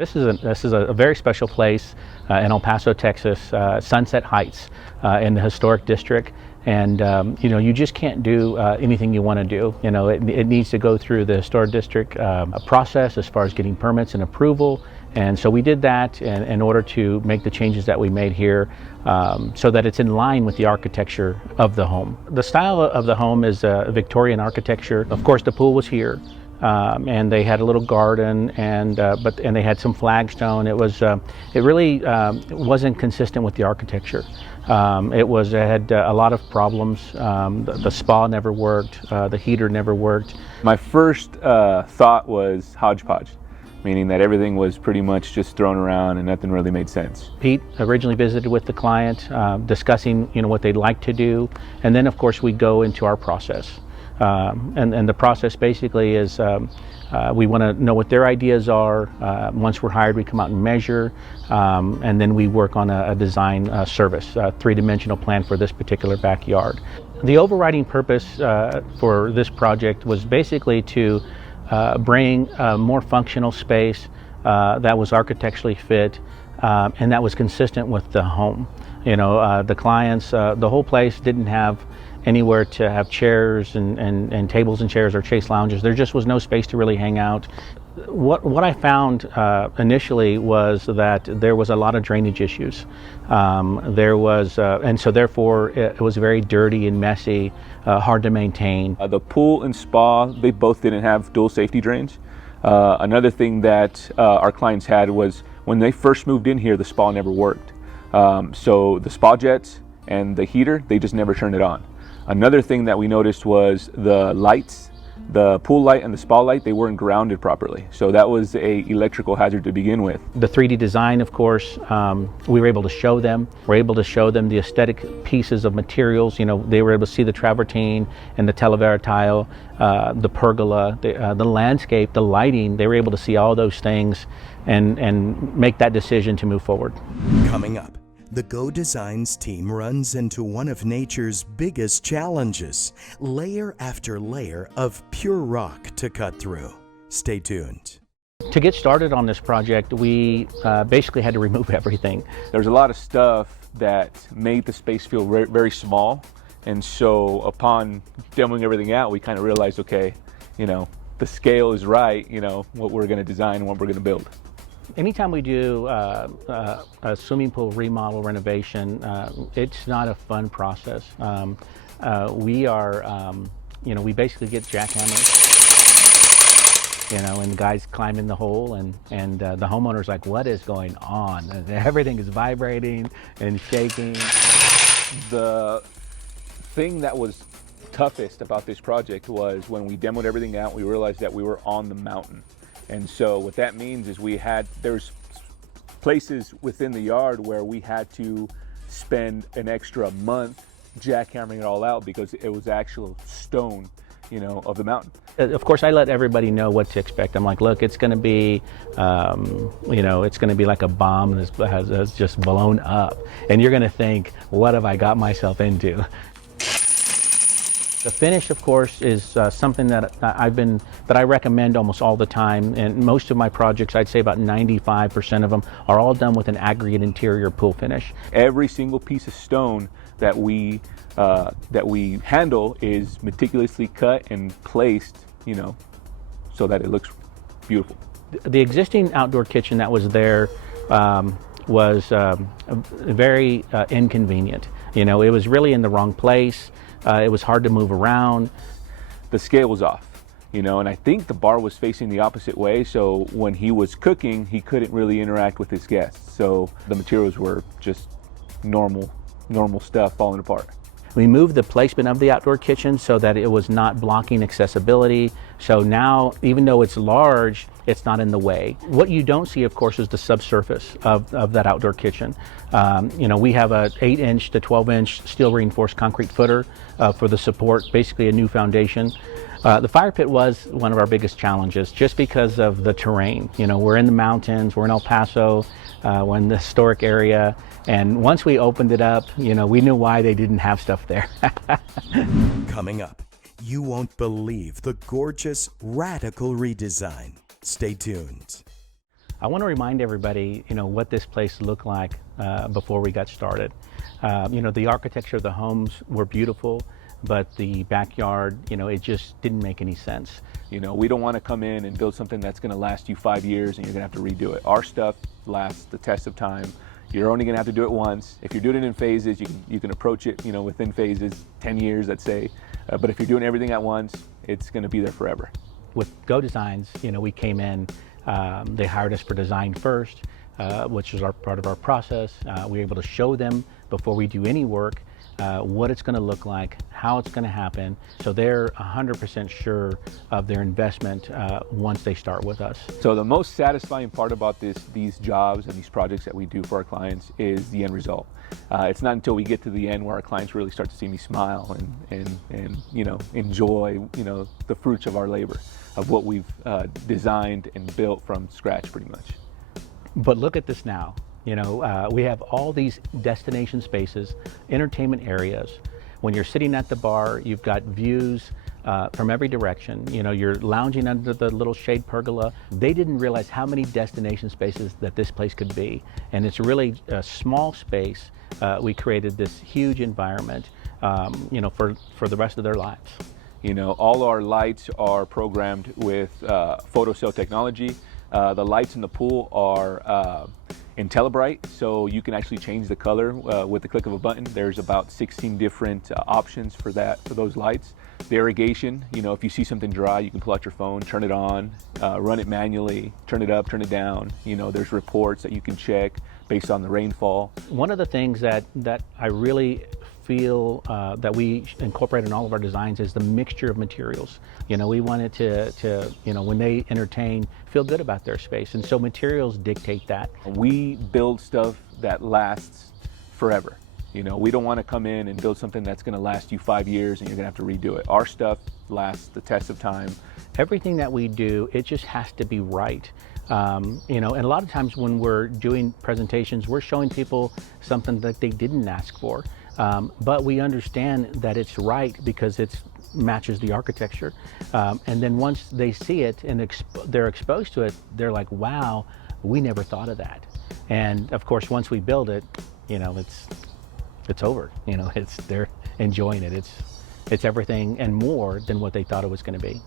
This is a very special place in El Paso, Texas, Sunset Heights, in the historic district. And you just can't do anything you want to do. It needs to go through the historic district process as far as getting permits and approval. And so we did that in order to make the changes that we made here, so that it's in line with the architecture of the home. The style of the home is Victorian architecture. Of course, the pool was here. And they had a little garden, and they had some flagstone. It really wasn't consistent with the architecture. It had a lot of problems. The spa never worked. The heater never worked. My first thought was hodgepodge, meaning that everything was pretty much just thrown around and nothing really made sense. Pete originally visited with the client, discussing what they'd like to do, and then of course we go into our process. And the process basically is we want to know what their ideas are. Once we're hired, we come out and measure, and then we work on a design service, a three-dimensional plan for this particular backyard. The overriding purpose for this project was basically to bring a more functional space that was architecturally fit and that was consistent with the home. The clients, the whole place didn't have anywhere to have chairs and tables and chairs or chase lounges. There just was no space to really hang out. What I found initially was that there was a lot of drainage issues. And so therefore it was very dirty and messy, hard to maintain. The pool and spa, they both didn't have dual safety drains. Another thing that our clients had was when they first moved in here, the spa never worked. So the spa jets and the heater, they just never turned it on. Another thing that we noticed was the lights, the pool light and the spa light, they weren't grounded properly. So that was an electrical hazard to begin with. The 3D design, of course, we were able to show them. We're able to show them the aesthetic pieces of materials. They were able to see the travertine and the Talavera tile, the pergola, the landscape, the lighting. They were able to see all those things and make that decision to move forward. Coming up, the Go Designs team runs into one of nature's biggest challenges, layer after layer of pure rock to cut through. Stay tuned. To get started on this project, we basically had to remove everything. There's a lot of stuff that made the space feel very, very small. And so upon demoing everything out, we kind of realized, okay, the scale is right, what we're going to design and what we're going to build. Anytime we do a swimming pool remodel renovation, it's not a fun process. We we basically get jackhammers, and the guys climb in the hole, and the homeowner's like, what is going on? And everything is vibrating and shaking. The thing that was toughest about this project was when we demoed everything out, we realized that we were on the mountain. And so what that means is there's places within the yard where we had to spend an extra month jackhammering it all out because it was actual stone, of the mountain. Of course, I let everybody know what to expect. I'm like, look, it's going to be, it's going to be like a bomb that has just blown up. And you're going to think, what have I got myself into? The finish, of course, is something that I recommend almost all the time. And most of my projects, I'd say about 95% of them, are all done with an aggregate interior pool finish. Every single piece of stone that we handle is meticulously cut and placed, so that it looks beautiful. The existing outdoor kitchen that was there was very inconvenient. It was really in the wrong place. It was hard to move around. The scale was off, and I think the bar was facing the opposite way, so when he was cooking, he couldn't really interact with his guests. So the materials were just normal stuff falling apart. We moved the placement of the outdoor kitchen so that it was not blocking accessibility. So now, even though it's large, it's not in the way. What you don't see, of course, is the subsurface of that outdoor kitchen. We have a 8-inch to 12-inch steel reinforced concrete footer for the support, basically a new foundation. The fire pit was one of our biggest challenges just because of the terrain. We're in the mountains, we're in El Paso, we're in the historic area, and once we opened it up, we knew why they didn't have stuff there. Coming up, you won't believe the gorgeous, radical redesign. Stay tuned. I want to remind everybody, what this place looked like before we got started. The architecture of the homes were beautiful, but the backyard, it just didn't make any sense. We don't want to come in and build something that's going to last you 5 years and you're going to have to redo it. Our stuff lasts the test of time. You're only going to have to do it once. If you're doing it in phases, you can approach it, within phases, 10 years, let's say. But if you're doing everything at once, it's going to be there forever. With Go Designs, we came in, they hired us for design first, which is part of our process. We were able to show them before we do any work what it's going to look like, how it's going to happen. So they're 100% sure of their investment once they start with us. So the most satisfying part about these jobs and these projects that we do for our clients is the end result. It's not until we get to the end where our clients really start to see me smile and enjoy the fruits of our labor, of what we've designed and built from scratch pretty much. But look at this now. We have all these destination spaces, entertainment areas. When you're sitting at the bar, you've got views from every direction. You're lounging under the little shade pergola. They didn't realize how many destination spaces that this place could be. And it's really a small space. We created this huge environment, for the rest of their lives. All our lights are programmed with photo cell technology. The lights in the pool are IntelliBright, so you can actually change the color with the click of a button. There's about 16 different options for those lights. The irrigation, if you see something dry, you can pull out your phone, turn it on, run it manually, turn it up, turn it down. There's reports that you can check based on the rainfall. One of the things that I really feel that we incorporate in all of our designs is the mixture of materials. We want it to when they entertain, feel good about their space, and so materials dictate that. We build stuff that lasts forever. We don't want to come in and build something that's going to last you 5 years and you're going to have to redo it. Our stuff lasts the test of time. Everything that we do, it just has to be right. And a lot of times when we're doing presentations, we're showing people something that they didn't ask for. But we understand that it's right because it matches the architecture. And then once they see it and they're exposed to it, they're like, wow, we never thought of that. And of course, once we build it, it's over. They're enjoying it. It's everything and more than what they thought it was going to be.